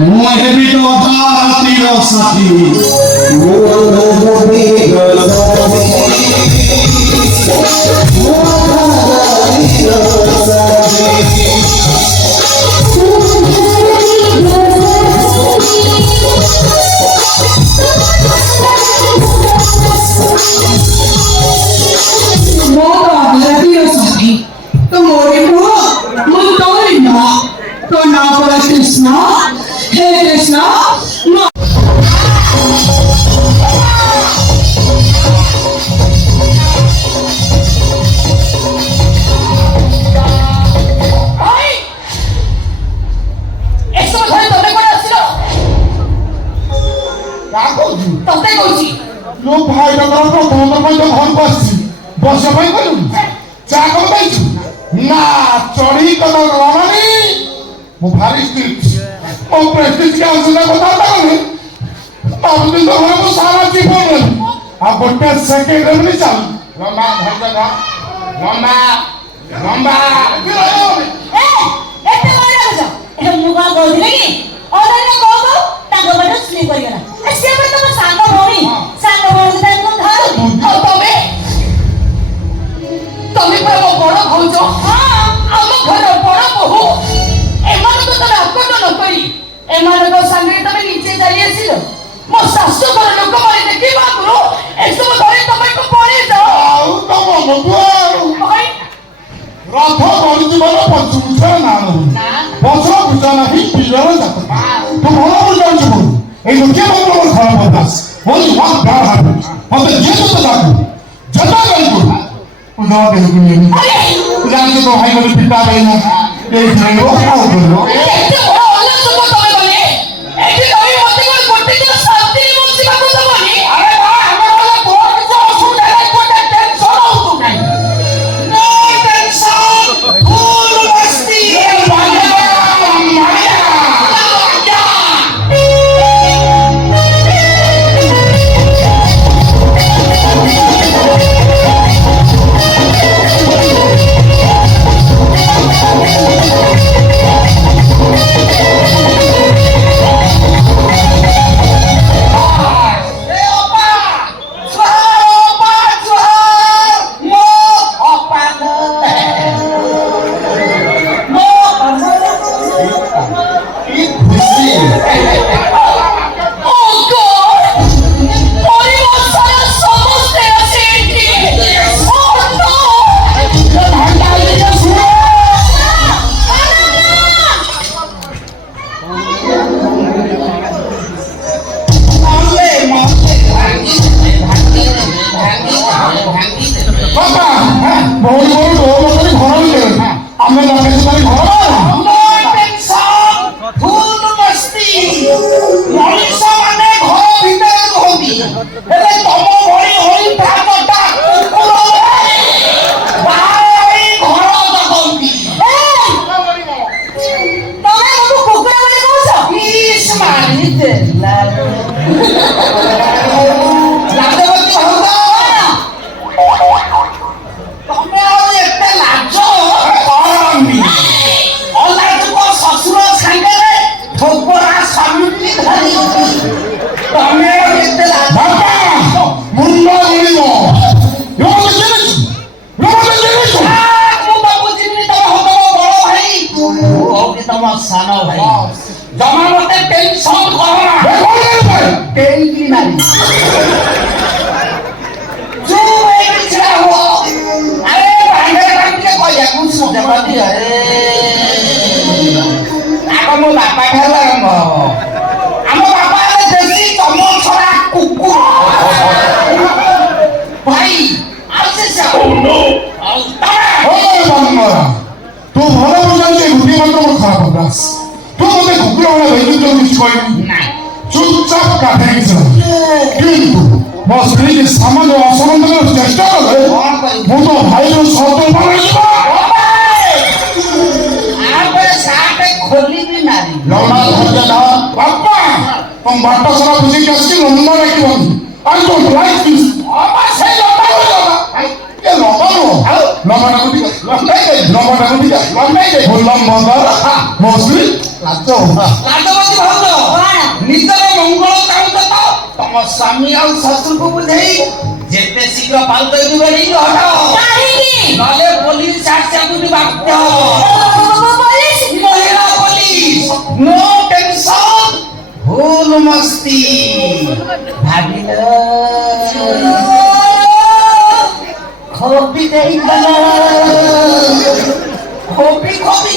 ମୁଁ ହେବି ତ ଅଧାରାତିର ସାଥୀ Krishna, Hare Krishna, no. Yo भाई का तरफ को फोन में जो घर बसছি বসে ভাই কইলু চা কম পাইছু না চড়ি কত রমানি মো ভারি স্ট্রিক্ট ও প্রেস্টিজ কে আসলে কথা বলে বাবু তো হলো সারা জীবন আর গোটে সেকেন্ড রে চাল লম্বা ধৈর্য ধর লম্বা লম্বা এ এতে মারা গেছ এ মুগা কইলে কি ওদারে কও তাগো বড় স্লিপ করি গলা এ সে তো তোমার সাঙ্গ ভরি তাই তো ধর আর তুমি বড় বড় হউছ হ্যাঁ ଆମ ଘର ବଡ଼ ବୋହୁ ଏମାନଙ୍କୁ ତମେ ଆକଟ ନ କରି ଏମାନଙ୍କ ସାଙ୍ଗରେ ତମେ ନିଜେ ଯାଇ ଆସିଲ ମୋ ଶାଶୁଘର ଲୋକମାନେ ଦେଖିବା ଆଗରୁ ଏସବୁ ଧରି ତମକୁ ପଳେଇ ଯାଅ ଆଉ ତମ ଭାଇ ରଥ ଗଣିଯିବାର ପଞ୍ଚୁଛର ନା ପଛ ବୁଝା ନାହିଁ ପିଲର ଯାତ ତୁ ଭଲ ବୁଝାଉଛୁ ବୋଉ এই লোকে আমার খারাপ অভ্যাস ওই ওয়ান ব্যাড হ্যাবিট মতে যে তো ডাকু যত গাইবো উনা দেখু নিয়ে জানি তো হাই বলে পিতা দেই না এই ছেলে ও খাও করলো এতে বড় হলো তুমি তবে বলে এটি তুমি মতে করে করতে যে শান্তি মুক্তি বাবু তো বলি আরে ভাই আমার বলে তোর কিছু অসুবিধা নাই কোটা টেনশন হতো নাই নো টেনশন ফুল মস্তি I don't like this. ଲମ୍ବାଟାକୁ ଟିକେ ଲମ୍ବାଟାକୁ ଟିକେ ଲମ୍ବର ମସ୍ତି ଲାଜ ଲାଜବତୀ ଭାଉଜ ନିଜର ମଙ୍ଗଳ ଚାହୁଁଛ ତ ତମ ସ୍ୱାମୀ ଆଉ ଶ୍ୱଶୁରକୁ ବୁଝେଇ ଯେତେ ଶୀଘ୍ର ପାଉଛ ଏଠୁ ବେରିକି ହଟ। ନହେଲେ ପୋଲିସ ଆସିବାକୁ ବାଧ୍ୟ। ମହିଳା ପୋଲିସ ନୋ ଟେନସନ ଭୁଲ ମସ୍ତି ଭାବିଲ ଖୋପି ଦେଇଗଲ ଖୋପି ଖୋପି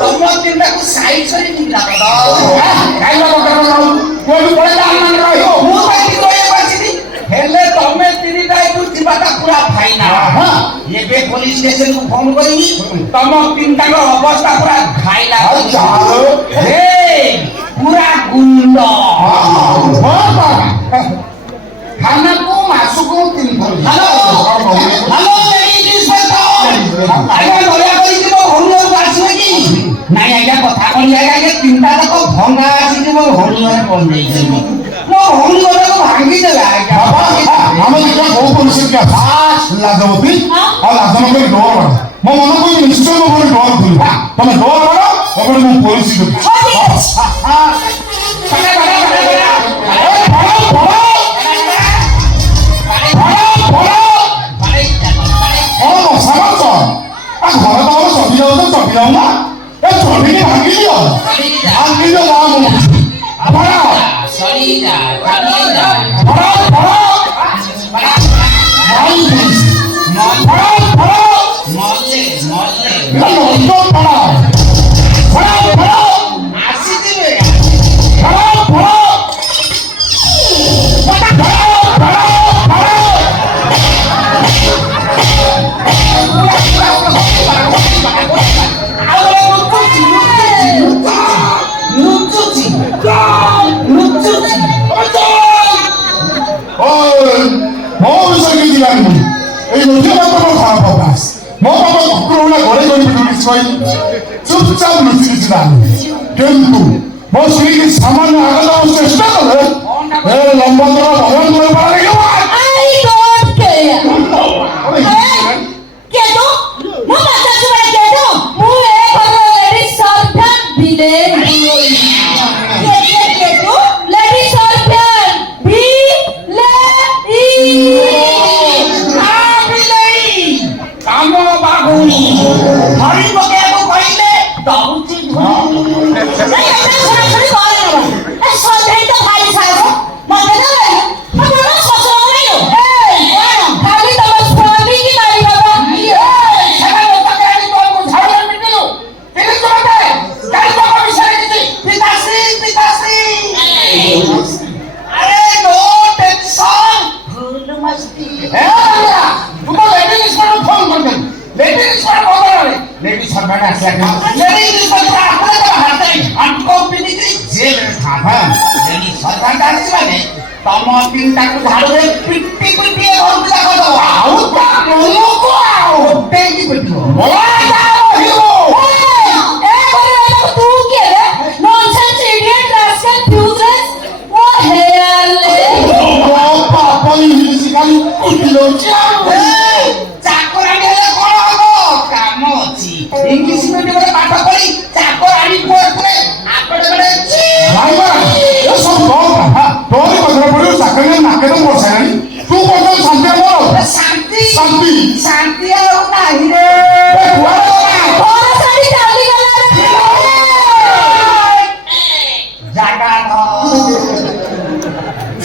ତମ ତିନିଟାକୁ ସାଇଡ୍ କରି ନିଲା ହେଲେ ତମେ ତିନିଟା ଏଠୁ ଯିବାଟା ପୁରା ଫାଇନାଲ। ଏବେ ପୋଲିସ ଷ୍ଟେସନ କୁ ଫୋନ କରିବି ତମ ତିନିଟାଙ୍କ ଅବସ୍ଥା ପୁରା ଘାଇଲା ପୁରା ଗୁଣ୍ଡ। ଖାନାକୁ ମାସକୁ 3 ଥର। ହ୍ୟାଲୋ ନାଇଁ ଆଜ୍ଞା କଥା କହିଲି ଆଜ୍ଞା ତିନିଟା ଯାକ ଭଙ୍ଗା ଆସିକି ମୋ ଭଉଣୀ ଘରେ ପହଞ୍ଚେଇଛନ୍ତି। ମୋ ଭଉଣୀ ଘରକୁ ଭାଙ୍ଗିଦେଲା ଆଜ୍ଞା। ଆମେ ଦେଖିବା କୋଉ ପୋଲିସ ଲାଜବତୀ ଆଉ ଲାଜ ନ କରି ଡର ମାଡ଼ ମୋ ମନ କହୁଛି ନିଶ୍ଚୟ ମୋ ଘରେ ଡର ଖୋଲିବ ତମେ ଡର ମାଡ଼ ଏପଟେ ମୁଁ ପୋଲିସ ଘରେ ତମର ଚଟି ଯାଉଛ ଚଟି ଯାଉ ନା ଏ ଚଟିକି ଭାଙ୍ଗି ଦିଅ চুপচাপ লুচি লুচি কিন্তু ମୋ ସ୍ତ୍ରୀକି ସାମାନ୍ୟ ଆଘାତ ଦେବାକୁ ଚେଷ୍ଟା କଲେ ଏ ଲମ୍ବା ତଳ ଭଗବାନ କରି ପାରେନି। ତମ ତିନିଟାକୁ ଝାଡୁରେ ପିଟି ପିଟି ଚାକରାଣୀ ହେଲେ କଣ ହବ କାମ ଅଛି ଇଂଲିଶ ମିଡିୟମରେ ପାଠ ପଢି ଚାକରାଣୀ ପୁଅରେ ଆପଣ ଶାନ୍ତି ଶାନ୍ତି ଆଉ ନାହିଁ ରେ ଜାଗା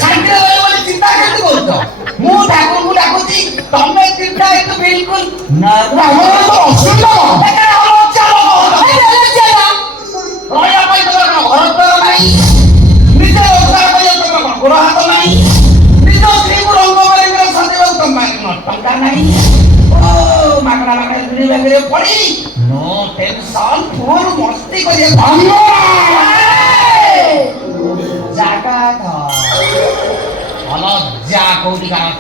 ଶାନ୍ତି ରହିବ ବୋଲି ଚିନ୍ତା କେମିତି କରୁଛ? ମୁଁ ଠାକୁରଙ୍କୁ ଡାକୁଛି ତମେ ଚିନ୍ତା ଏଠୁ ବିଲକୁଲ ରହିବା ପାଇଁ ତମର ଘର ଦ୍ୱାର ନାହିଁ ନିଜ ରୋଜଗାର କରିବାକୁ ତମର ଗୋଡ଼ ହାତ ନାହିଁ ନିଜ ସ୍ତ୍ରୀକୁ ରଙ୍ଗ ମାରିକିରେ ସଜେଇବାକୁ ତମର ଟଙ୍କା ନାହିଁ ମାଗଣା ମାଗଣା ସ୍ତ୍ରୀ ବାଗରେ ପଡି ନୋ ଟେନସନ ଫୁଲ ମସ୍ତି କରିବାକୁ ଜାଗା ଅଲଜ୍ଜା କୋଉଠି କାରଣ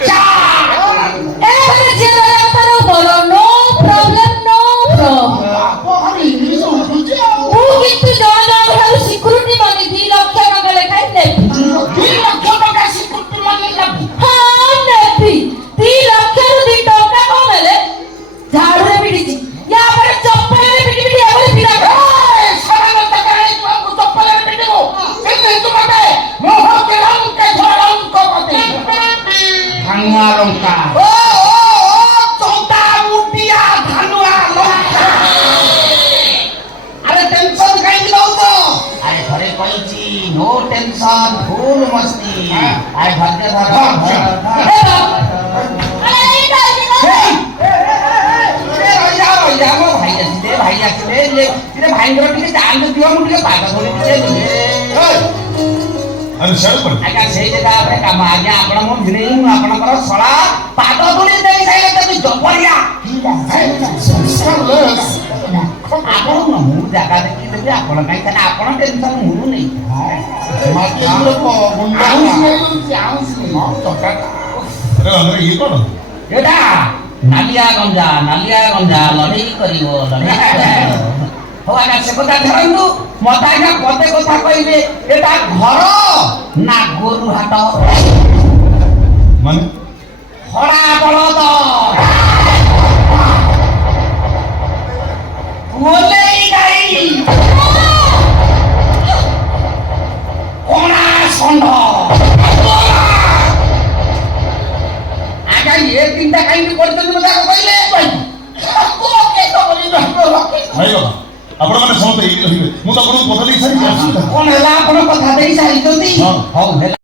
ତୁମତେ ମୋହ କେଳଙ୍କେ ଝଳଙ୍କ ପତେ ଧାନୁଆ ଲଙ୍କା ଓ ଚନ୍ଦା ମୁଟିଆ ଧାନୁଆ ଲଙ୍କା ଆରେ ଟେନସନ କାହିଁକି ନଉଛ? ଆରେ ଘରେ କହିଛି নো ଟେନସନ ফুল ମସ୍ତି। ଆରେ ଧୈର୍ଯ୍ୟ ଧର ଭାଇ ଆସିଲେ ଭାଇଙ୍କର ଟିକେ ଚାନ୍ସ ଦିଅ ମୁଁ ଟିକେ ପାଦ ଧରି ଆଜ୍ଞା ସେଇ ଜାଗା ଉପରେ କାମ ଆଜ୍ଞା ଆପଣ ମୋ ଭିଣେଇ ମୁଁ ଆପଣଙ୍କର ଶଳା ପାଦ ଧରି ଦେଇ ସାଇଲେ ତେବେ ଜବରିଆ ଆପଣ ମୁଁ ଜାଗା ଦେଖି ଦେବି ଆପଣ କାହିଁ ତାହେଲେ ଆପଣ ଟେନସନ ମୁଁ ନେଇ ଏଟା ନାଲିଆ ଗଞ୍ଜା ଲଢେଇ କରିବ ହଉ ଆଜ୍ଞା ସେ କଥା ଧରନ୍ତୁ ମତେ ଆଜ୍ଞା ପଦେ କଥା କହିବେ ଏଟା ଘର ନା ଗୋରୁ ହାଟ ମାନେ ହଳା ବଳଦ ଓଲେଇ ଗାଈ କଣା ଷଣ୍ଢ ଆଜ୍ଞା ଏ ତିନିଟା କାହିଁକି କରିଛନ୍ତି ମତେ ଆଗ କହିଲେ ଭାଇ ଆପଣ ମାନେ ସମସ୍ତେ ଏଇଠି ରହିବେ ମୁଁ ତ ଆପଣଙ୍କୁ କଥା ଦେଇ ସାରିଛି କଣ ହେଲା ଆପଣ କଥା ଦେଇ ସାରିଛନ୍ତି ହଁ। ହଉ ହେଲା